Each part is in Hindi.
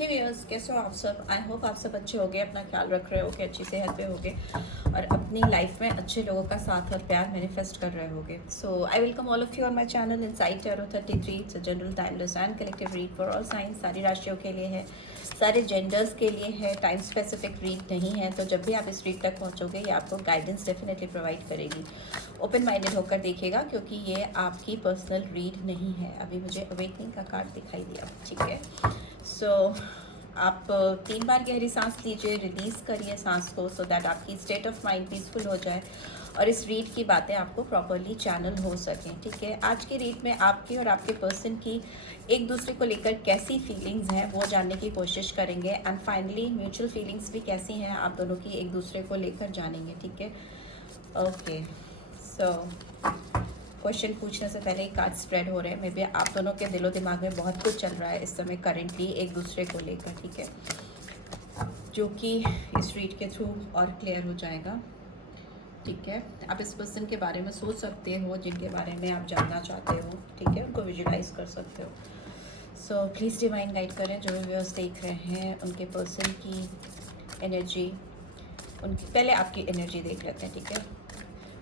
हे व्यूअर्स, कैसे हो आप सब। आई होप आप सब अच्छे होंगे, अपना ख्याल रख रहे होगे, अच्छी सेहत पे होगे और अपनी लाइफ में अच्छे लोगों का साथ और प्यार मैनिफेस्ट कर रहे होगे। So I welcome all of you on my channel inside tarot 33। It's a general timeless and collective read for all signs. सारी राशियों के लिए है, सारे जेंडर्स के लिए है, टाइम स्पेसिफिक रीड नहीं है। तो जब भी आप इस रीड तक पहुँचोगे ये आपको गाइडेंस डेफिनेटली प्रोवाइड करेगी। ओपन माइंडेड होकर देखिएगा, क्योंकि ये आपकी पर्सनल रीड नहीं है। अभी मुझे अवेकनिंग का कार्ड दिखाई दिया, ठीक है। सो आप 3 बार गहरी सांस लीजिए, रिलीज़ करिए सांस को, सो दैट आपकी स्टेट ऑफ माइंड पीसफुल हो जाए और इस रीड की बातें आपको प्रॉपरली चैनल हो सकें, ठीक है। आज की रीड में आपकी और आपके पर्सन की एक दूसरे को लेकर कैसी फीलिंग्स हैं वो जानने की कोशिश करेंगे एंड फाइनली म्यूचुअल फीलिंग्स भी कैसी हैं आप दोनों की एक दूसरे को लेकर जानेंगे, ठीक है। ओके, सो क्वेश्चन पूछने से पहले ही कार्ड स्प्रेड हो रहे हैं। मे बी आप दोनों के दिलो दिमाग में बहुत कुछ चल रहा है इस समय करेंटली एक दूसरे को लेकर, ठीक है, जो कि इस रीड के थ्रू और क्लियर हो जाएगा, ठीक है। आप इस पर्सन के बारे में सोच सकते हो जिनके बारे में आप जानना चाहते हो, ठीक है, उनको विजुलाइज कर सकते हो। सो प्लीज़ डिवाइन गाइड करें जो भी व्यूअर्स देख रहे हैं, उनके पर्सन की एनर्जी, उनकी पहले आपकी एनर्जी देख लेते हैं, ठीक है।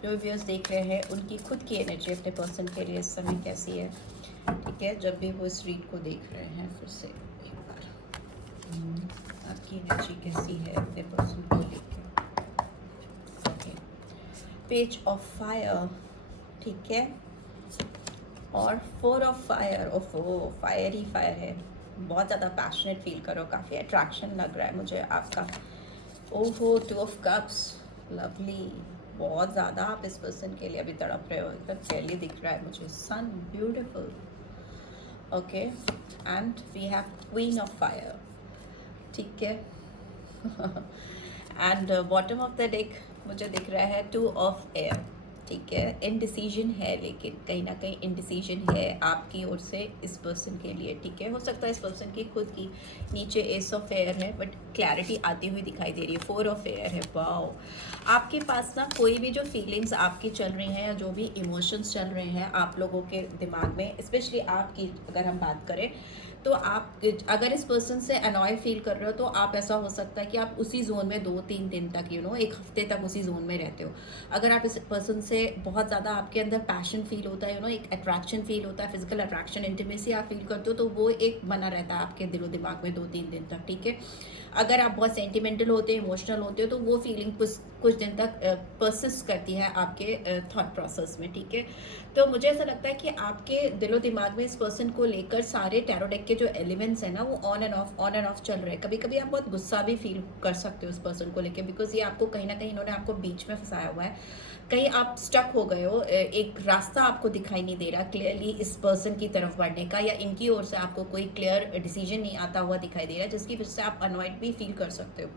जो व्यूअर्स देख रहे हैं उनकी खुद की एनर्जी अपने पर्सन के लिए इस समय कैसी है, ठीक है। जब भी वो इस रीड को देख रहे हैं फिर से एक बार आपकी एनर्जी कैसी है अपने पर्सन को लेकर। ओके, पेज ऑफ फायर, ठीक है, और 4 ऑफ फायर। ओफो, फायर ही फायर है, बहुत ज़्यादा पैशनेट फील करो, काफ़ी अट्रैक्शन लग रहा है मुझे आपका। ओहो, 2 ऑफ कप्स, लवली, बहुत ज़्यादा आप इस पर्सन के लिए अभी तड़प रहे हो, एकदम क्लियरली दिख रहा है मुझे। Sun, beautiful. Okay, and we have queen of fire, ठीक है। And bottom of the deck मुझे दिख रहा है 2 ऑफ एयर, ठीक है। इनडिसीजन है, लेकिन कहीं ना कहीं इनडिसीजन है आपकी ओर से इस पर्सन के लिए, ठीक है। हो सकता है इस पर्सन की खुद की नीचे एस ऑफ एयर है, बट क्लैरिटी आती हुई दिखाई दे रही है। 4 ऑफ एयर है, वाओ। आपके पास ना कोई भी जो फीलिंग्स आपकी चल रही हैं या जो भी इमोशंस चल रहे हैं आप लोगों के दिमाग में, स्पेशली आपकी अगर हम बात करें, तो आप अगर इस पर्सन से अनॉय फील कर रहे हो तो आप ऐसा हो सकता है कि आप उसी जोन में 2-3 दिन तक, एक हफ्ते तक उसी जोन में रहते हो। अगर आप इस पर्सन से बहुत ज़्यादा आपके अंदर पैशन फील होता है, एक अट्रैक्शन फील होता है, फिजिकल अट्रैक्शन, इंटीमेसी आप फील करते हो, तो वो एक बना रहता है आपके दिलो दिमाग में 2-3 दिन तक, ठीक है। अगर आप बहुत सेंटिमेंटल होते हो, इमोशनल होते हो, तो वो फीलिंग कुछ दिन तक परसिस्ट करती है आपके थॉट प्रोसेस में, ठीक है। तो मुझे ऐसा लगता है कि आपके दिलो दिमाग में इस पर्सन को लेकर सारे टैरो डेक के जो एलिमेंट्स हैं ना, वो ऑन एंड ऑफ चल रहे हैं। कभी कभी आप बहुत गुस्सा भी फील कर सकते हो उस पर्सन को लेकर, बिकॉज ये आपको कहीं ना कहीं इन्होंने आपको बीच में फंसाया हुआ है। कहीं आप स्टक हो गए हो, एक रास्ता आपको दिखाई नहीं दे रहा क्लियरली इस पर्सन की तरफ बढ़ने का, या इनकी ओर से आपको कोई क्लियर डिसीजन नहीं आता हुआ दिखाई दे रहा है, जिसकी वजह से आप अनॉयड भी फील कर सकते हो,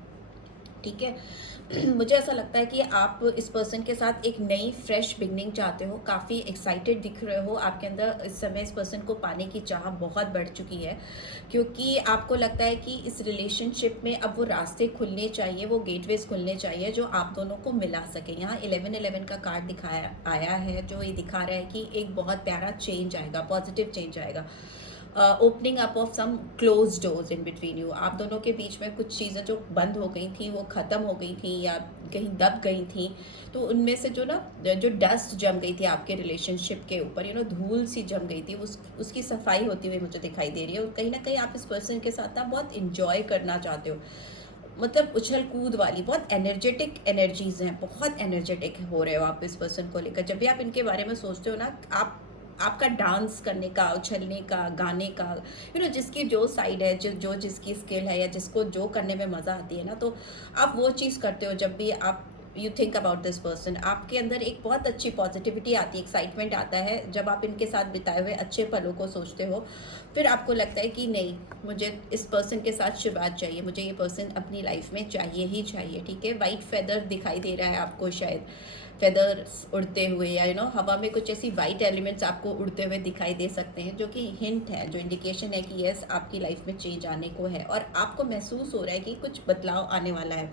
ठीक है। मुझे ऐसा लगता है कि आप इस पर्सन के साथ एक नई फ्रेश बिगनिंग चाहते हो, काफ़ी एक्साइटेड दिख रहे हो, आपके अंदर इस समय इस पर्सन को पाने की चाह बहुत बढ़ चुकी है, क्योंकि आपको लगता है कि इस रिलेशनशिप में अब वो रास्ते खुलने चाहिए, वो गेटवेज खुलने चाहिए जो आप दोनों को मिला सके। यहाँ 11-11 का कार्ड दिखाया आया है, जो ये दिखा रहा है कि एक बहुत प्यारा चेंज आएगा, पॉजिटिव चेंज आएगा, opening up of some close doors in between you. आप दोनों के बीच में कुछ चीज़ें जो बंद हो गई थी वो ख़त्म हो गई थी या कहीं दब गई थी, तो उनमें से जो डस्ट जम गई थी आपके रिलेशनशिप के ऊपर, धूल सी जम गई थी, उसकी सफाई होती हुई मुझे दिखाई दे रही है। और कहीं ना कहीं आप इस पर्सन के साथ ना बहुत इंजॉय करना चाहते हो, मतलब उछल कूद वाली बहुत एनर्जेटिक एनर्जीज हैं, बहुत एनर्जेटिक हो रहे हो आप इस पर्सन को लेकर। जब भी आप इनके बारे में सोचते हो ना, आपका डांस करने का, उछलने का, गाने का, जिसकी जो साइड है, जो जिसकी स्किल है या जिसको जो करने में मज़ा आती है ना, तो आप वो चीज़ करते हो। जब भी आप you think about this person, आपके अंदर एक बहुत अच्छी पॉजिटिविटी आती है, एक्साइटमेंट आता है जब आप इनके साथ बिताए हुए अच्छे पलों को सोचते हो। फिर आपको लगता है कि नहीं, मुझे इस पर्सन के साथ शुरुआत चाहिए, मुझे ये पर्सन अपनी लाइफ में चाहिए ही चाहिए, ठीक है। वाइट फेदर दिखाई दे रहा है आपको, शायद फेदर्स उड़ते हुए, या हवा में कुछ ऐसी वाइट एलिमेंट्स आपको उड़ते हुए दिखाई दे सकते हैं, जो कि हिंट है, जो इंडिकेशन है कि यस, आपकी लाइफ में चेंज आने को है और आपको महसूस हो रहा है कि कुछ बदलाव आने वाला है।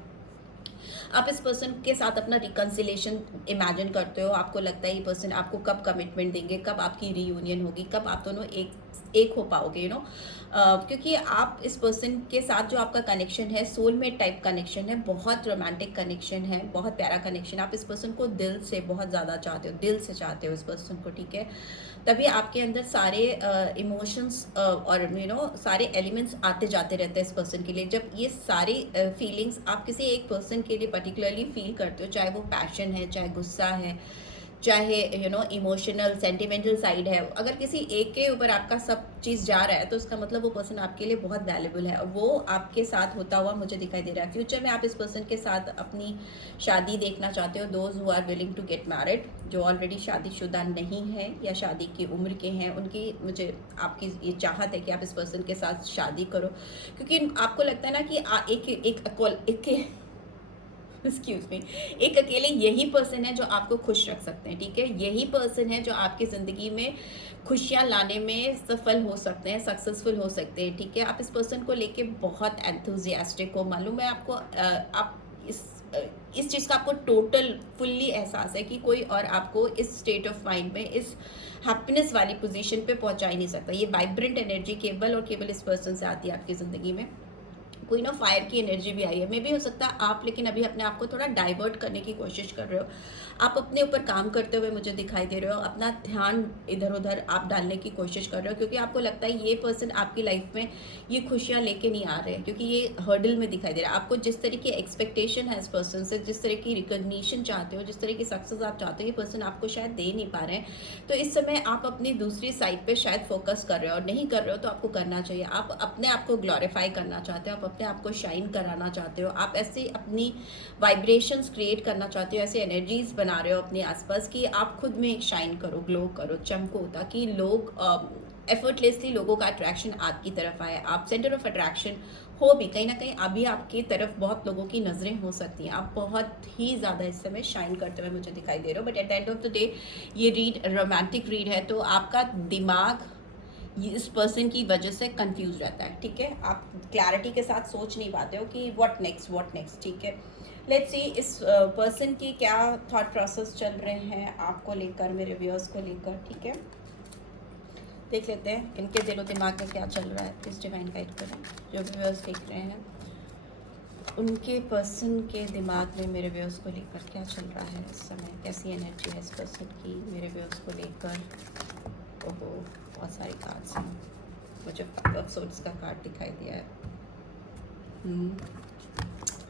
आप इस पर्सन के साथ अपना रिकन्सिलेशन इमेजिन करते हो, आपको लगता है ये पर्सन आपको कब कमिटमेंट देंगे, कब आपकी रीयूनियन होगी, कब आप दोनों एक एक हो पाओगे, क्योंकि आप इस पर्सन के साथ जो आपका कनेक्शन है, सोलमेट टाइप कनेक्शन है, बहुत रोमांटिक कनेक्शन है, बहुत प्यारा कनेक्शन। आप इस पर्सन को दिल से बहुत ज़्यादा चाहते हो, दिल से चाहते हो इस पर्सन को, ठीक है। तभी आपके अंदर सारे इमोशंस और सारे एलिमेंट्स आते जाते रहते हैं इस पर्सन के लिए। जब ये सारी फीलिंग्स आप किसी एक पर्सन के लिए पर्टिकुलरली फील करते हो, चाहे वो पैशन है, चाहे गुस्सा है, चाहे इमोशनल सेंटिमेंटल साइड है, अगर किसी एक के ऊपर आपका सब चीज़ जा रहा है तो उसका मतलब वो पर्सन आपके लिए बहुत वैल्यूबल है और वो आपके साथ होता हुआ मुझे दिखाई दे रहा है। फ्यूचर में आप इस पर्सन के साथ अपनी शादी देखना चाहते हो। Those who are willing to get married, जो ऑलरेडी शादीशुदा नहीं है या शादी की उम्र के हैं, उनकी मुझे आपकी ये चाहत है कि आप इस पर्सन के साथ शादी करो, क्योंकि आपको लगता है ना कि एक एक्सक्यूज मी, एक अकेले यही पर्सन है जो आपको खुश रख सकते हैं, ठीक है। यही पर्सन है जो आपकी ज़िंदगी में खुशियाँ लाने में सफल हो सकते हैं, सक्सेसफुल हो सकते हैं, ठीक है। आप इस पर्सन को लेके बहुत एंथुजियास्टिक हो, मालूम है आपको। आप इस चीज़ का आपको टोटल फुल्ली एहसास है कि कोई और आपको इस स्टेट ऑफ माइंड में, इस हैप्पीनेस वाली पोजीशन पे पहुंचा ही नहीं सकता। ये वाइब्रेंट एनर्जी केवल और केवल इस पर्सन से आती है आपकी ज़िंदगी में। कोई फायर की एनर्जी भी आई है, मे भी हो सकता है आप, लेकिन अभी अपने आप को थोड़ा डाइवर्ट करने की कोशिश कर रहे हो। आप अपने ऊपर काम करते हुए मुझे दिखाई दे रहे हो, अपना ध्यान इधर उधर आप डालने की कोशिश कर रहे हो, क्योंकि आपको लगता है ये पर्सन आपकी लाइफ में ये खुशियाँ लेके नहीं आ रहे हैं, क्योंकि ये हर्डल में दिखाई दे रहा है। आपको जिस तरह की एक्सपेक्टेशन है इस पर्सन से, जिस तरह की रिकग्निशन चाहते हो, जिस तरह की सक्सेस आप चाहते हो, ये पर्सन आपको शायद दे नहीं पा रहे हैं। तो इस समय आप अपनी दूसरी साइड पे शायद फोकस कर रहे हो, और नहीं कर रहे हो तो आपको करना चाहिए। आप अपने आप को ग्लोरीफाई करना चाहते हो, आप अपने आप को शाइन कराना चाहते हो, आप ऐसे अपनी वाइब्रेशंस क्रिएट करना चाहते हो, ऐसे एनर्जीज बना रहे हो अपने आसपास कि आप खुद में एक शाइन करो, ग्लो करो, चमको, ताकि लोग एफर्टलेसली लोगों का अट्रैक्शन आपकी तरफ आए। आप सेंटर ऑफ अट्रैक्शन हो भी कहीं ना कहीं, अभी आपकी तरफ बहुत लोगों की नज़रें हो सकती हैं। आप बहुत ही ज़्यादा इस समय शाइन करते हुए मुझे दिखाई दे रहे हो, but at the end of the day ये रीड रोमांटिक रीड है, तो आपका दिमाग इस पर्सन की वजह से कंफ्यूज रहता है, ठीक है। आप क्लैरिटी के साथ सोच नहीं पाते हो कि व्हाट नेक्स्ट, ठीक है। लेट्स सी इस पर्सन की क्या थॉट प्रोसेस चल रहे हैं आपको लेकर, मेरे व्यूअर्स को लेकर, ठीक है। देख लेते हैं इनके दिलो दिमाग में क्या चल रहा है। प्लीज डिवाइन गाइड करें जो व्यूअर्स देख रहे हैं, उनके पर्सन के दिमाग में मेरे व्यूअर्स को लेकर क्या चल रहा है इस समय, कैसी एनर्जी है इस पर्सन की मेरे व्यूअर्स को लेकर। ओहो, बहुत सारे कार्ड्स हैं, मुझे 5 ऑफ सोर्ड्स का कार्ड दिखाई दिया है।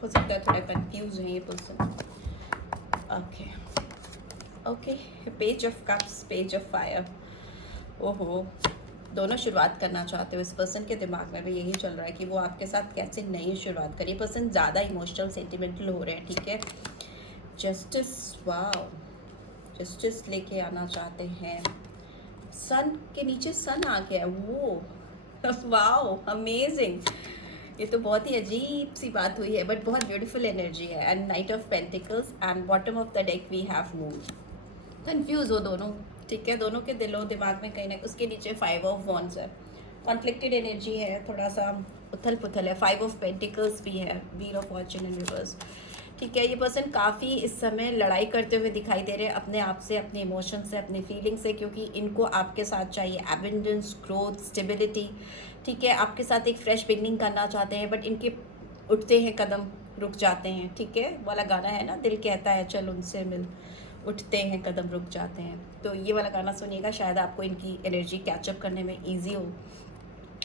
हो सकता है थोड़ा कंफ्यूज है ये person. Okay, page of cups, page of fire. ओहो, दोनों शुरुआत करना चाहते हो। इस पर्सन के दिमाग में भी यही चल रहा है कि वो आपके साथ कैसे नई शुरुआत करें। पर्सन ज़्यादा इमोशनल सेंटिमेंटल हो रहे हैं, ठीक है। जस्टिस, वाओ, जस्टिस लेके आना चाहते हैं। सन के नीचे सन आ गया, वो वाओ, अमेजिंग। ये तो बहुत ही अजीब सी बात हुई है, बट बहुत ब्यूटीफुल एनर्जी है। And knight of pentacles and bottom of the deck we have moon. Confuse हो दोनों, ठीक है। दोनों के दिलो दिमाग में कहीं ना, उसके नीचे 5 ऑफ वॉन्ड्स है, कॉन्फ्लिक्टेड एनर्जी है, थोड़ा सा उथल पुथल है। 5 ऑफ पेंटिकल्स भी है, wheel of Fortune in reverse, ठीक है। ये पर्सन काफ़ी इस समय लड़ाई करते हुए दिखाई दे रहे हैं अपने आप से, अपने इमोशन से, अपने फीलिंग से, क्योंकि इनको आपके साथ चाहिए एबंडेंस, ग्रोथ, स्टेबिलिटी, ठीक है। आपके साथ एक फ्रेश बिगनिंग करना चाहते हैं, बट इनके उठते हैं कदम रुक जाते हैं, ठीक है। वाला गाना है ना, दिल कहता है चल उनसे मिल, उठते हैं कदम रुक जाते हैं। तो ये वाला गाना सुनिएगा, शायद आपको इनकी एनर्जी कैचअप करने में ईजी हो।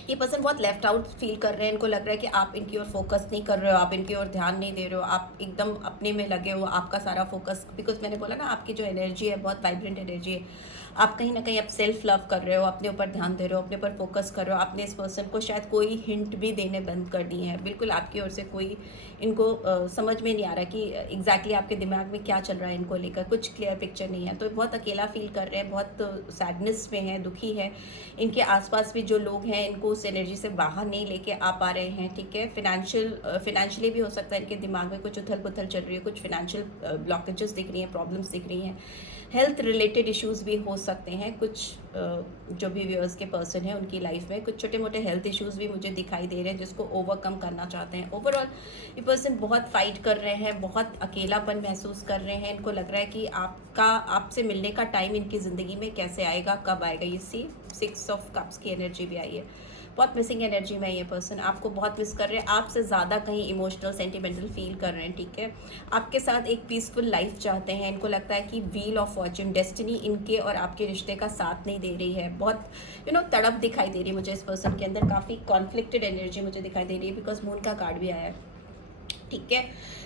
ये पर्सन बहुत लेफ्ट आउट फील कर रहे हैं, इनको लग रहा है कि आप इनकी ओर फोकस नहीं कर रहे हो, आप इनकी ओर ध्यान नहीं दे रहे हो, आप एकदम अपने में लगे हो, आपका सारा फोकस, बिकॉज मैंने बोला ना आपकी जो एनर्जी है बहुत वाइब्रेंट एनर्जी है। आप कहीं ना कहीं आप सेल्फ लव कर रहे हो, अपने ऊपर ध्यान दे रहे हो, अपने ऊपर फोकस कर रहे हो। आपने इस पर्सन को शायद कोई हिंट भी देने बंद कर दिए हैं, बिल्कुल आपकी ओर से कोई इनको समझ में नहीं आ रहा कि एग्जैक्टली आपके दिमाग में क्या चल रहा है इनको लेकर, कुछ क्लियर पिक्चर नहीं है। तो बहुत अकेला फील कर रहे हैं, बहुत सैडनेस में है, दुखी है। इनके आसपास भी जो लोग हैं इनको उस एनर्जी से बाहर नहीं लेके आ पा रहे हैं, ठीक है। फिनेंशियली भी हो सकता है इनके दिमाग में कुछ उथल पुथल चल रही है, कुछ फिनेंशियल ब्लॉकेजेस दिख रही हैं, प्रॉब्लम्स दिख रही हैं। हेल्थ रिलेटेड इश्यूज भी हो सकते हैं कुछ जो भी व्यूअर्स के पर्सन हैं उनकी लाइफ में कुछ छोटे मोटे हेल्थ इश्यूज भी मुझे दिखाई दे रहे हैं जिसको ओवरकम करना चाहते हैं। ओवरऑल ये पर्सन बहुत फाइट कर रहे हैं, बहुत अकेलापन महसूस कर रहे हैं। इनको लग रहा है कि आपसे मिलने का टाइम इनकी ज़िंदगी में कैसे आएगा, कब आएगा। ये 6 ऑफ कप्स की एनर्जी भी आई है। बहुत मिसिंग एनर्जी में ये पर्सन आपको बहुत मिस कर रहे हैं, आपसे ज़्यादा कहीं इमोशनल सेंटिमेंटल फील कर रहे हैं, ठीक है। आपके साथ एक पीसफुल लाइफ चाहते हैं। इनको लगता है कि व्हील ऑफ फॉर्च्यून, डेस्टिनी इनके और आपके रिश्ते का साथ नहीं दे रही है। बहुत तड़प दिखाई दे रही है मुझे इस पर्सन के अंदर। काफ़ी कॉन्फ्लिक्टेड एनर्जी मुझे दिखाई दे रही है बिकॉज मून का कार्ड भी आया है, ठीक है।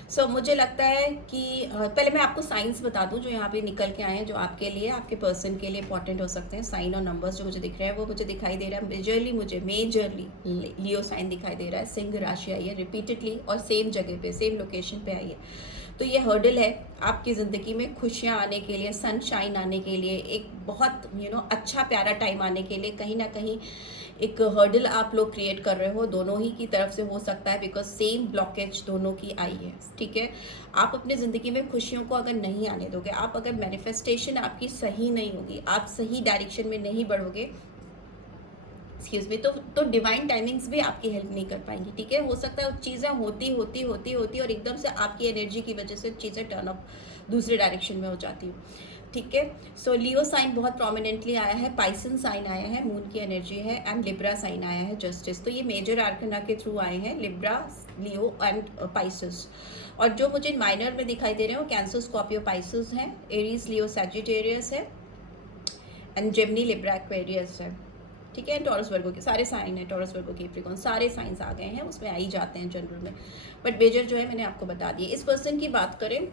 सो मुझे लगता है कि पहले मैं आपको साइंस बता दूं जो यहाँ पे निकल के आए हैं, जो आपके लिए, आपके पर्सन के लिए इंपॉर्टेंट हो सकते हैं। साइन और नंबर्स जो मुझे दिख रहे हैं वो मुझे दिखाई दे रहा है मेजरली लियो साइन दिखाई दे रहा है। सिंह राशि आई है रिपीटेडली और सेम जगह पे, सेम लोकेशन पे आई है। तो ये हर्डल है आपकी ज़िंदगी में खुशियाँ आने के लिए, सनशाइन आने के लिए, एक बहुत अच्छा प्यारा टाइम आने के लिए कहीं ना कहीं एक हर्डल आप लोग क्रिएट कर रहे हो। दोनों ही की तरफ से हो सकता है बिकॉज सेम ब्लॉकेज दोनों की आई है, ठीक है। आप अपने ज़िंदगी में खुशियों को अगर नहीं आने दोगे, आप अगर मैनिफेस्टेशन आपकी सही नहीं होगी, आप सही डायरेक्शन में नहीं बढ़ोगे, एक्सक्यूज मी, तो डिवाइन टाइमिंग्स भी आपकी हेल्प नहीं कर पाएंगी, ठीक है। हो सकता है चीज़ें होती और एकदम से आपकी एनर्जी की वजह से चीज़ें टर्न अप दूसरे डायरेक्शन में हो जाती हूँ, ठीक है। सो लियो साइन बहुत प्रोमिनेंटली आया है, पाइसन साइन आया है, मून की एनर्जी है, एंड लिब्रा साइन आया है, जस्टिस। तो ये मेजर आर्कना के थ्रू आए हैं, लिब्रा, लियो एंड पाइसस। और जो मुझे माइनर में दिखाई दे रहे हैं वो कैंसर, स्कॉर्पियो, पाइसस हैं, एरीज, लियो, सैजिटेरियस है, एंड जेमिनी, लिब्रा, एक्वेरियस है, ठीक है। टॉरस वर्गो के सारे साइन है, टॉरस वर्गो, कैप्रिकॉर्न, सारे साइंस आ गए हैं, उसमें आ ही जाते हैं जनरल में, बट मेजर जो है मैंने आपको बता दिए। इस पर्सन की बात करें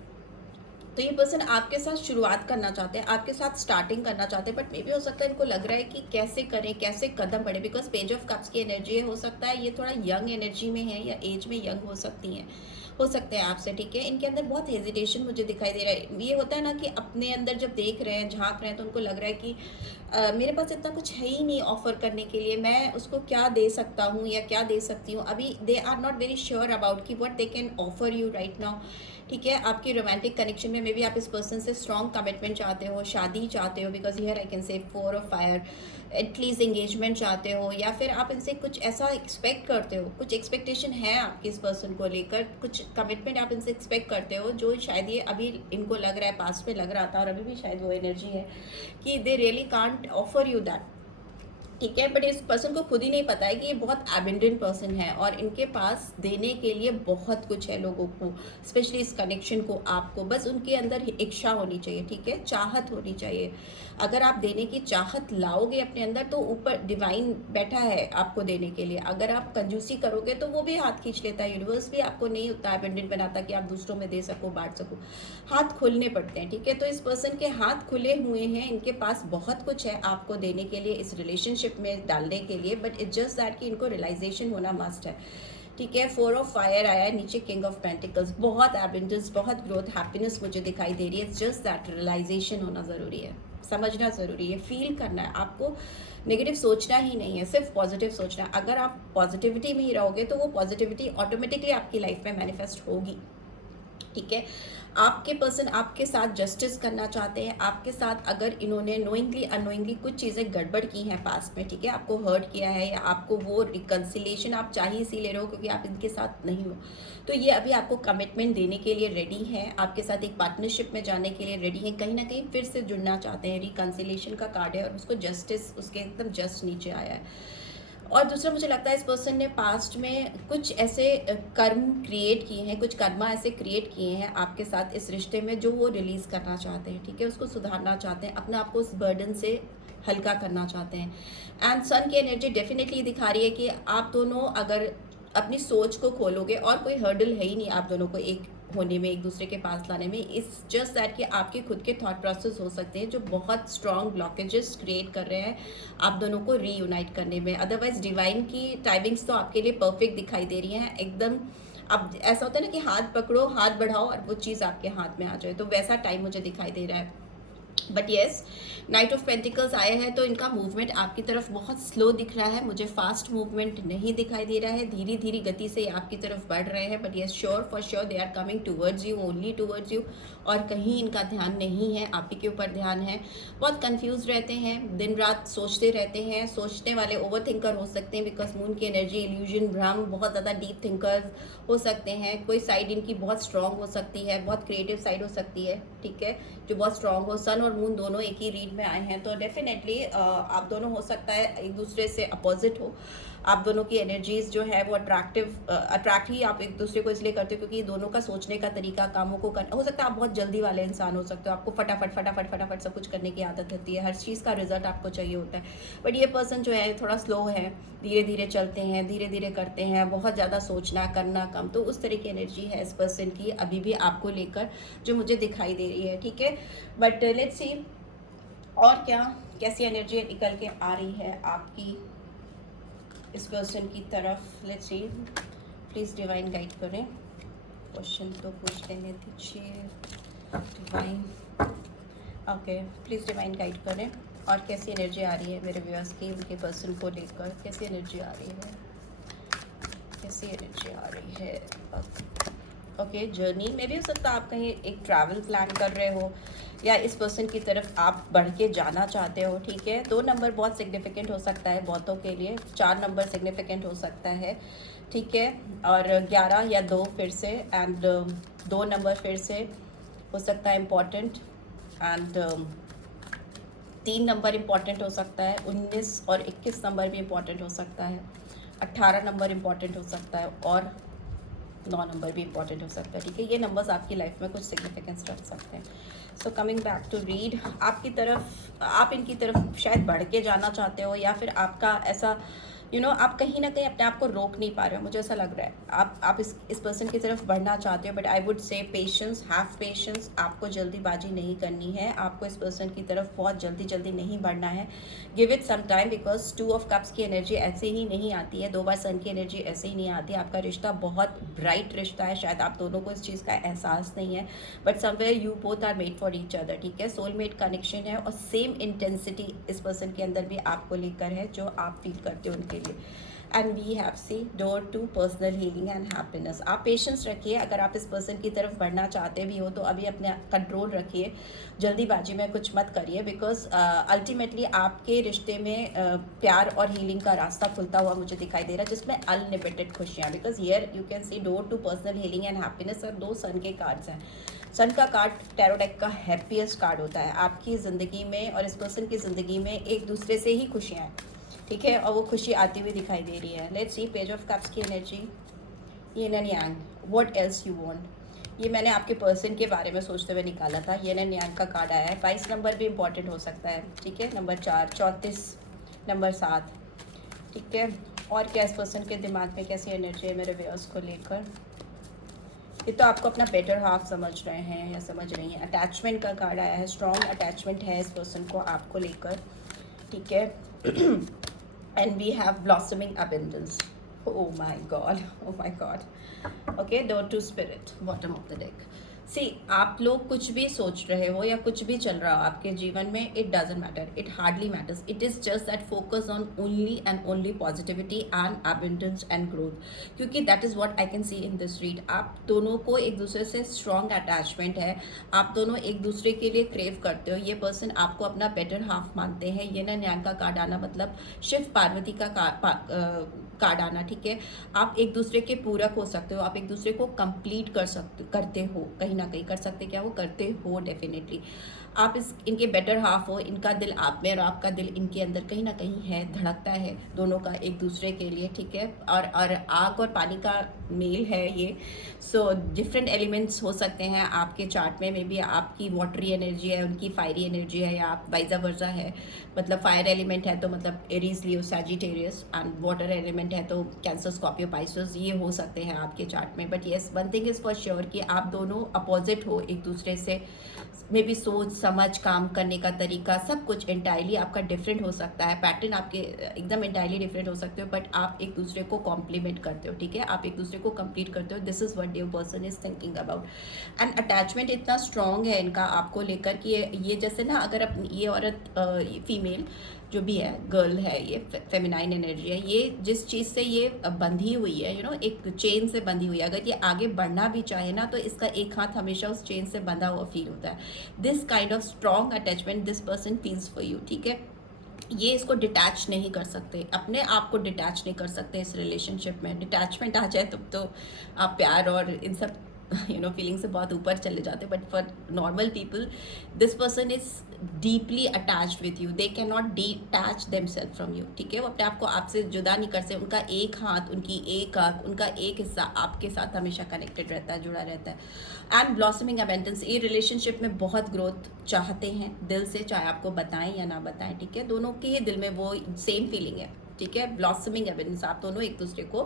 तो ये पर्सन आपके साथ शुरुआत करना चाहते हैं, आपके साथ स्टार्टिंग करना चाहते हैं, बट मे भी हो सकता है इनको लग रहा है कि कैसे करें, कैसे कदम बढ़े, बिकॉज पेज ऑफ कप्स की एनर्जी है। हो सकता है ये थोड़ा यंग एनर्जी में है या एज में यंग हो सकते हैं आपसे, ठीक है। इनके अंदर बहुत हेजिटेशन मुझे दिखाई दे रहा है। ये होता है ना कि अपने अंदर जब देख रहे हैं, झांक रहे हैं, तो उनको लग रहा है कि मेरे पास इतना कुछ है ही नहीं ऑफर करने के लिए, मैं उसको क्या दे सकता हूँ या क्या दे सकती हूँ। अभी they are not very sure about कि what they can offer you right now, ठीक है। आपके रोमांटिक कनेक्शन में मे बी आप इस पर्सन से स्ट्रॉन्ग कमिटमेंट चाहते हो, शादी चाहते हो, because here I can say 4 of fire, at least engagement चाहते हो, या फिर आप इनसे कुछ ऐसा एक्सपेक्ट करते हो, कुछ एक्सपेक्टेशन है आपकी इस पर्सन को लेकर, कुछ कमिटमेंट आप इनसे एक्सपेक्ट करते हो, जो शायद ये अभी इनको लग रहा है, पास्ट में लग रहा था और अभी भी शायद वो एनर्जी है कि they really can't offer you that, ठीक है। बट इस पर्सन को खुद ही नहीं पता है कि ये बहुत एबेंडेंट पर्सन है और इनके पास देने के लिए बहुत कुछ है लोगों को, स्पेशली इस कनेक्शन को आपको। बस उनके अंदर इच्छा होनी चाहिए, ठीक है, चाहत होनी चाहिए। अगर आप देने की चाहत लाओगे अपने अंदर तो ऊपर डिवाइन बैठा है आपको देने के लिए। अगर आप कंजूसी करोगे तो वो भी हाथ खींच लेता है, यूनिवर्स भी आपको नहीं उतना एबेंडेंट बनाता कि आप दूसरों में दे सको, बांट सको। हाथ खोलने पड़ते हैं, ठीक है। तो इस पर्सन के हाथ खुले हुए हैं, इनके पास बहुत कुछ है आपको देने के लिए, इस रिलेशनशिप में डालने के लिए, बट इट्स जस्ट दैट कि इनको रियलाइजेशन होना मस्ट है, ठीक है। 4 ऑफ फायर आया है, नीचे किंग ऑफ पेंटिकल्स। बहुत एबेंडेंस, बहुत ग्रोथ, हैप्पीनेस मुझे दिखाई दे रही है। इट्स जस्ट दैट रियलाइजेशन होना ज़रूरी है, समझना ज़रूरी है, फील करना है आपको। नेगेटिव सोचना ही नहीं है, सिर्फ पॉजिटिव सोचना है। अगर आप पॉजिटिविटी में ही रहोगे तो वो पॉजिटिविटी ऑटोमेटिकली आपकी लाइफ में मैनिफेस्ट होगी, ठीक है। आपके पर्सन आपके साथ जस्टिस करना चाहते हैं, आपके साथ अगर इन्होंने नोइंगली अनोइंगली कुछ चीज़ें गड़बड़ की हैं पास्ट में, ठीक है, आपको हर्ट किया है या आपको वो रिकन्सिलेशन आप चाह ही इसी ले रहे हो क्योंकि आप इनके साथ नहीं हो, तो ये अभी आपको कमिटमेंट देने के लिए रेडी हैं, आपके साथ एक पार्टनरशिप में जाने के लिए रेडी हैं, कहीं ना कहीं फिर से जुड़ना चाहते हैं। रिकन्सिलेशन का कार्ड है और उसको जस्टिस उसके एकदम जस्ट नीचे आया है। और दूसरा मुझे लगता है इस पर्सन ने पास्ट में कुछ ऐसे कर्म क्रिएट किए हैं, कुछ कर्मा ऐसे क्रिएट किए हैं आपके साथ इस रिश्ते में जो वो रिलीज़ करना चाहते हैं, ठीक है, उसको सुधारना चाहते हैं, अपने आप को उस बर्डन से हल्का करना चाहते हैं। एंड सन की एनर्जी डेफिनेटली दिखा रही है कि आप दोनों अगर अपनी सोच को खोलोगे और कोई हर्डल है ही नहीं आप दोनों को एक होने में, एक दूसरे के पास लाने में। इस जस्ट दैट कि आपके खुद के थॉट प्रोसेस हो सकते हैं जो बहुत स्ट्रॉन्ग ब्लॉकेजेस क्रिएट कर रहे हैं आप दोनों को रीयूनाइट करने में। अदरवाइज डिवाइन की टाइमिंग्स तो आपके लिए परफेक्ट दिखाई दे रही हैं एकदम। अब ऐसा होता है ना कि हाथ पकड़ो, हाथ बढ़ाओ और वो चीज़ आपके हाथ में आ जाए, तो वैसा टाइम मुझे दिखाई दे रहा है। But yes, night of pentacles आया है तो इनका मूवमेंट आपकी तरफ बहुत स्लो दिख रहा है, मुझे फास्ट मूवमेंट नहीं दिखाई दे रहा है, धीरे धीरे गति से आपकी तरफ बढ़ रहे हैं। But yes, sure for sure they are coming towards you, only towards you, और कहीं इनका ध्यान नहीं है, आप ही के ऊपर ध्यान है। बहुत कंफ्यूज रहते हैं, दिन रात सोचते रहते हैं, सोचने वाले ओवर थिंकर हो सकते हैं, बिकॉज मून की एनर्जी, इल्यूजन, भ्रम, बहुत ज़्यादा डीप थिंकर्स हो सकते हैं। कोई साइड इनकी बहुत स्ट्रांग हो सकती है, बहुत क्रिएटिव साइड हो सकती है, ठीक है, जो बहुत स्ट्रांग हो। सन और मून दोनों एक ही रीड में आए हैं, तो डेफिनेटली आप दोनों हो सकता है एक दूसरे से अपोजिट हो। आप दोनों की एनर्जीज जो है वो अट्रैक्ट ही आप एक दूसरे को इसलिए करते हो क्योंकि दोनों का सोचने का तरीका, कामों को करना, हो सकता है आप बहुत जल्दी वाले इंसान हो सकते हो, आपको फटाफट फटाफट फटाफट सब कुछ करने की आदत होती है, हर चीज़ का रिजल्ट आपको चाहिए होता है। बट ये पर्सन जो है थोड़ा स्लो है, धीरे धीरे चलते हैं, धीरे धीरे करते हैं, बहुत ज़्यादा सोचना करना कम, तो उस तरह की एनर्जी है इस पर्सन की अभी भी आपको लेकर जो मुझे दिखाई दे रही है, ठीक है। बट लेट्स सी और क्या, कैसी एनर्जी निकल के आ रही है आपकी इस पर्सन की तरफ। Let's see, please divine guide करें, क्वेश्चन तो पूछ लेने दीजिए divine. Okay, please divine guide करें, और कैसी एनर्जी आ रही है मेरे व्यूअर्स की उनके पर्सन को लेकर, कैसी एनर्जी आ रही है, कैसी एनर्जी आ रही है। ओके, जर्नी में भी हो सकता है आप कहीं एक ट्रैवल प्लान कर रहे हो, या इस पर्सन की तरफ आप बढ़ के जाना चाहते हो, ठीक है। 2 नंबर बहुत सिग्निफिकेंट हो सकता है बहुतों के लिए, 4 नंबर सिग्निफिकेंट हो सकता है, ठीक है, और 11 या 2 फिर से, एंड 2 नंबर फिर से हो सकता है इम्पॉर्टेंट, एंड 3 नंबर इम्पॉर्टेंट हो सकता है, 19 और 21 नंबर भी इम्पॉर्टेंट हो सकता है, 18 नंबर इम्पॉर्टेंट हो सकता है, और 9 नंबर भी इम्पॉर्टेंट हो सकता है, ठीक है। ये नंबर्स आपकी लाइफ में कुछ सिग्निफिकेंस रख सकते हैं। So coming back to read, आपकी तरफ, आप इनकी तरफ शायद बढ़ के जाना चाहते हो, या फिर आपका ऐसा आप कहीं ना कहीं अपने आप को रोक नहीं पा रहे हो, मुझे ऐसा लग रहा है आप इस पर्सन की तरफ बढ़ना चाहते हो। But I would say patience, have patience, आपको जल्दीबाजी नहीं करनी है, आपको इस पर्सन की तरफ बहुत जल्दी नहीं बढ़ना है। Give it some time, because 2 of cups की एनर्जी ऐसे ही नहीं आती है, 2 बार सन की एनर्जी ऐसे ही नहीं आती है। आपका रिश्ता बहुत ब्राइट रिश्ता है, शायद आप दोनों को इस चीज़ का एहसास नहीं है, but somewhere you both are made for each other, ठीक है। सोलमेट कनेक्शन है, और सेम इंटेंसिटी इस पर्सन के अंदर भी आपको लेकर है जो आप फील करते हो उनके लिए। And we have see door to personal healing and happiness. आप पेशेंस रखिए, अगर आप इस पर्सन की तरफ बढ़ना चाहते भी हो तो अभी अपने कंट्रोल रखिए, जल्दीबाजी में कुछ मत करिए, बिकॉज अल्टीमेटली आपके रिश्ते में प्यार और हीलिंग का रास्ता खुलता हुआ मुझे दिखाई दे रहा है, जिसमें अनलिमिटेड खुशियाँ, because here you can see door to personal healing and happiness, और 2 सन के कार्ड्स हैं। सन का कार्ड टैरो डेक का हैप्पीएस्ट कार्ड होता है आपकी ज़िंदगी में, और इस पर्सन की ज़िंदगी में एक दूसरे से ही खुशियाँ हैं, ठीक है, और वो खुशी आती हुई दिखाई दे रही है। Let's see page of cups की energy, yin and yang, what else you want. ये मैंने आपके पर्सन के बारे में सोचते हुए निकाला था, येन एंड यांग का कार्ड आया है। 22 नंबर भी इंपॉर्टेंट हो सकता है, ठीक है, नंबर 4, 34, नंबर 7, ठीक है। और क्या इस पर्सन के दिमाग में कैसी एनर्जी है मेरे व्यूअर्स को लेकर। ये तो आपको अपना बेटर हाफ समझ रहे हैं या समझ रही हैं। अटैचमेंट का कार्ड आया है, स्ट्रॉन्ग अटैचमेंट है इस पर्सन को आपको लेकर, ठीक है। And we have blossoming abundance, oh my god, okay, door to spirit, bottom of the deck। सी, आप लोग कुछ भी सोच रहे हो या कुछ भी चल रहा हो आपके जीवन में, it doesn't matter, it hardly matters, it is just that focus on only and only positivity and abundance and growth, क्योंकि that is what I can see in this read. आप दोनों को एक दूसरे से स्ट्रॉन्ग अटैचमेंट है, आप दोनों एक दूसरे के लिए क्रेव करते हो, ये पर्सन आपको अपना बेटर हाफ मानते हैं। ये ना न्याय का कार्ड आना मतलब शिव पार्वती का कार्ड आना, ठीक है। आप एक दूसरे के पूरक हो सकते हो, आप एक दूसरे को कंप्लीट करते हो, कहीं ना कहीं कर सकते, क्या वो करते हो डेफिनेटली। आप इनके बेटर हाफ हो, इनका दिल आप में और आपका दिल इनके अंदर कहीं ना कहीं है, धड़कता है दोनों का एक दूसरे के लिए, ठीक है। और आग और पानी का मेल है ये, सो डिफरेंट एलिमेंट्स हो सकते हैं आपके चार्ट में, मे बी आपकी वाटरी एनर्जी है, उनकी फायरी एनर्जी है, या आप वाइजा वर्जा है, मतलब फायर एलिमेंट है तो मतलब Aries, Leo, Sagittarius, and water element है तो कैंसर, स्कॉर्पियो, पाइसेस, ये हो सकते हैं आपके चार्ट में। But yes, one thing is for sure कि आप दोनों अपोजिट हो एक दूसरे से, मे बी सोच समझ काम करने का तरीका सब कुछ इंटायरली आपका डिफरेंट हो सकता है, पैटर्न आपके एकदम इंटायरली डिफरेंट हो सकते हो, बट आप एक दूसरे को कॉम्प्लीमेंट करते हो, ठीक है। आप एक दूसरे दूसरे को कंप्लीट करते हो. This is what your person is thinking about. And attachment इतना स्ट्रॉन्ग है इनका आपको लेकर कि ये जैसे ना, अगर ये औरत फीमेल जो भी है, गर्ल है, ये फेमिनाइन एनर्जी है, ये जिस चीज़ से ये बंधी हुई है, एक चेन से बंधी हुई है, अगर ये आगे बढ़ना भी चाहे ना तो इसका एक हाथ हमेशा उस चेन से बंधा हुआ फील होता है. This kind of strong attachment this person feels for you. ठीक है, ये इसको डिटैच नहीं कर सकते, अपने आप को डिटैच नहीं कर सकते इस रिलेशनशिप में. डिटैचमेंट आ जाए तब तो आप प्यार और इन सब फीलिंग से बहुत ऊपर चले जाते. But for normal people this person is deeply attached with you. They can not detach themselves from you. ठीक है, वो अपने आप को आपसे जुदा नहीं कर सकते. उनका एक हाथ, उनकी एक आँख, उनका एक हिस्सा आपके साथ हमेशा कनेक्टेड रहता है, जुड़ा रहता है. एंड ब्लॉसमिंग अबेंडेंस, ये रिलेशनशिप में बहुत ग्रोथ चाहते हैं दिल से, चाहे आपको बताएं या ना बताएं. ठीक है, दोनों के ही दिल में वो सेम फीलिंग है. ठीक है, ब्लॉसमिंग एविडेंस, आप दोनों एक दूसरे को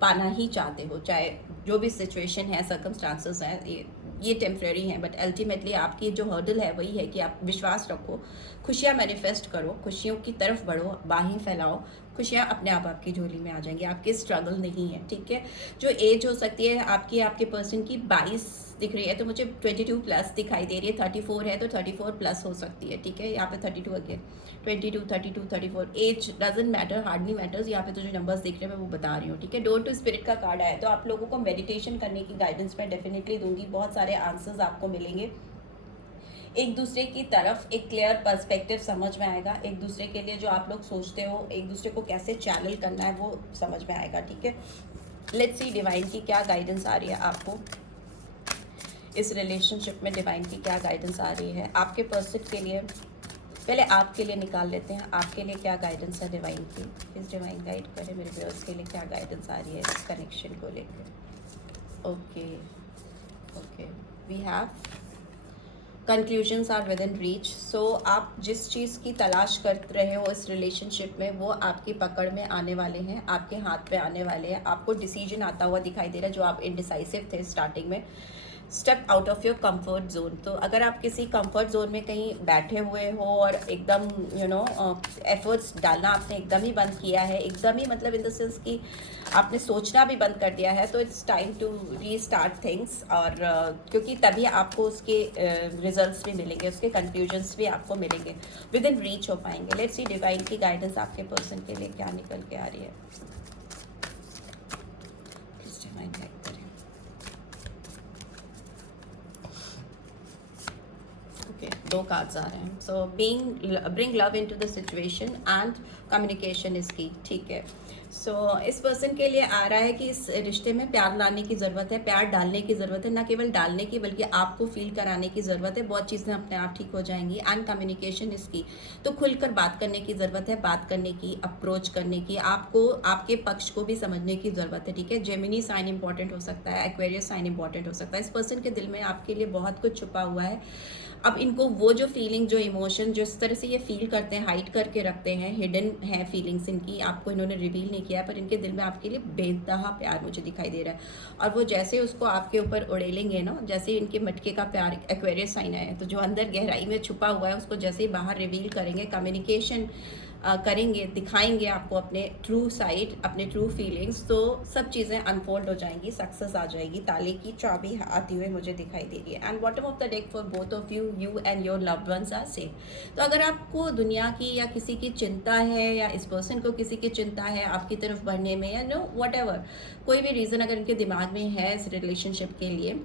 पाना ही चाहते हो, चाहे जो भी सिचुएशन है, सर्कमस्टांसेस हैं, ये टेम्प्रेरी हैं. बट अल्टीमेटली आपकी जो हर्डल है वही है कि आप विश्वास रखो, खुशियाँ मैनिफेस्ट करो, खुशियों की तरफ बढ़ो, बाहें फैलाओ, खुशियाँ अपने आप आपकी झोली में आ जाएंगी. आपकी स्ट्रगल नहीं है. ठीक है, जो एज हो सकती है आपके पर्सन की 22 दिख रही है तो मुझे 22 प्लस दिखाई दे रही है. 34 है तो 34 प्लस हो सकती है. ठीक है, यहाँ पे 32 again, 22, 32, 34, age doesn't matter, hardly matters. यहाँ पे तो जो नंबर्स दिख रहे हैं मैं वो बता रही हूँ. ठीक है, डोर टू स्पिरिट का कार्ड आया तो आप लोगों को मेडिटेशन करने की गाइडेंस मैं डेफिनेटली दूंगी. बहुत सारे आंसर्स आपको मिलेंगे, एक दूसरे की तरफ एक क्लियर पर्सपेक्टिव समझ में आएगा. एक दूसरे के लिए जो आप लोग सोचते हो, एक दूसरे को कैसे चैनल करना है वो समझ में आएगा. ठीक है, लेट्स सी डिवाइन की क्या गाइडेंस आ रही है आपको इस रिलेशनशिप में. डिवाइन की क्या गाइडेंस आ रही है आपके पर्सन के लिए. पहले आपके लिए निकाल लेते हैं, आपके लिए क्या गाइडेंस है डिवाइन की. इस डिवाइन गाइड करें मेरे व्यूअर्स के लिए क्या गाइडेंस आ रही है इस कनेक्शन को लेकर. Okay, we have conclusions are within reach. So आप जिस चीज़ की तलाश कर रहे हो इस रिलेशनशिप में वो आपकी पकड़ में आने वाले हैं, आपके हाथ पे आने वाले हैं. आपको डिसीजन आता हुआ दिखाई दे रहा है. जो आप इनडिसाइसिव थे स्टार्टिंग में, step out of your comfort zone. तो अगर आप किसी कंफर्ट जोन में कहीं बैठे हुए हो और एकदम एफर्ट्स डालना आपने एकदम ही बंद किया है, एकदम ही मतलब इन द सेंस कि आपने सोचना भी बंद कर दिया है, तो it's time to restart things. और क्योंकि तभी आपको उसके रिजल्ट्स भी मिलेंगे, उसके कंक्लूजन्स भी आपको मिलेंगे, विद इन रीच हो पाएंगे. लेट्स सी डिवाइन की गाइडेंस आपके पर्सन के लिए क्या निकल के आ रही है. डिवाइन गाइड करें. दो कार्ड्स आ रहे हैं. सो bring love into the situation and communication is की. ठीक है, सो इस पर्सन के लिए आ रहा है कि इस रिश्ते में प्यार लाने की ज़रूरत है, प्यार डालने की ज़रूरत है, ना केवल डालने की बल्कि आपको फील कराने की ज़रूरत है. बहुत चीज़ें अपने आप ठीक हो जाएंगी. एंड कम्युनिकेशन इसकी, तो खुलकर बात करने की ज़रूरत है, बात करने की, अप्रोच करने की, आपको आपके पक्ष को भी समझने की ज़रूरत है. ठीक है, जेमिनी साइन इंपॉर्टेंट हो सकता है, एक्वेरियस साइन इंपॉर्टेंट हो सकता है. इस पर्सन के दिल में आपके लिए बहुत कुछ छुपा हुआ है. अब इनको वो जो फीलिंग, जो इमोशन, जो इस तरह से ये फील करते हैं, हाइड करके रखते हैं, हिडन है फीलिंग्स इनकी, आपको इन्होंने रिवील नहीं किया है, पर इनके दिल में आपके लिए बेतहा प्यार मुझे दिखाई दे रहा है. और वो जैसे उसको आपके ऊपर उड़ेलेंगे ना, जैसे इनके मटके का प्यार, एक्वेरियस साइन है, तो जो अंदर गहराई में छुपा हुआ है उसको जैसे ही बाहर रिवील करेंगे, कम्युनिकेशन करेंगे, दिखाएंगे आपको अपने ट्रू साइड, अपने ट्रू फीलिंग्स, तो सब चीज़ें अनफोल्ड हो जाएंगी, सक्सेस आ जाएगी. ताले की चाबी आती हुई मुझे दिखाई दे रही है. And bottom of the deck for both of you, you and your loved ones are safe. तो अगर आपको दुनिया की या किसी की चिंता है, या इस पर्सन को किसी की चिंता है आपकी तरफ बढ़ने में, या नो वट एवर, कोई भी रीज़न अगर इनके दिमाग में है इस रिलेशनशिप के लिए,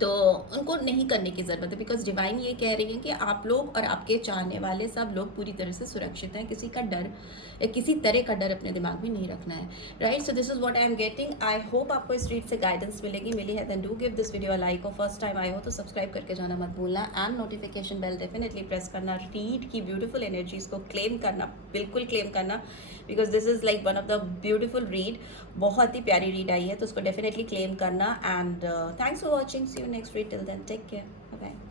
तो उनको नहीं करने की ज़रूरत है. बिकॉज डिवाइन ये कह रही है कि आप लोग और आपके चाहने वाले सब लोग पूरी तरह से सुरक्षित हैं. किसी का डर या किसी तरह का डर अपने दिमाग में नहीं रखना है. Right, so this is what I am getting. I hope आपको इस रीड से गाइडेंस मिली है. Then do give this video a like, और फर्स्ट टाइम आए हो तो सब्सक्राइब करके जाना मत भूलना. And notification bell definitely press करना. रीड की ब्यूटीफुल एनर्जीज को क्लेम करना, बिल्कुल क्लेम करना, because this is like one of the beautiful read. बहुत ही प्यारी रीड आई है, तो उसको डेफिनेटली क्लेम करना. And thanks for watching. See you next read. Till then take care. Bye bye.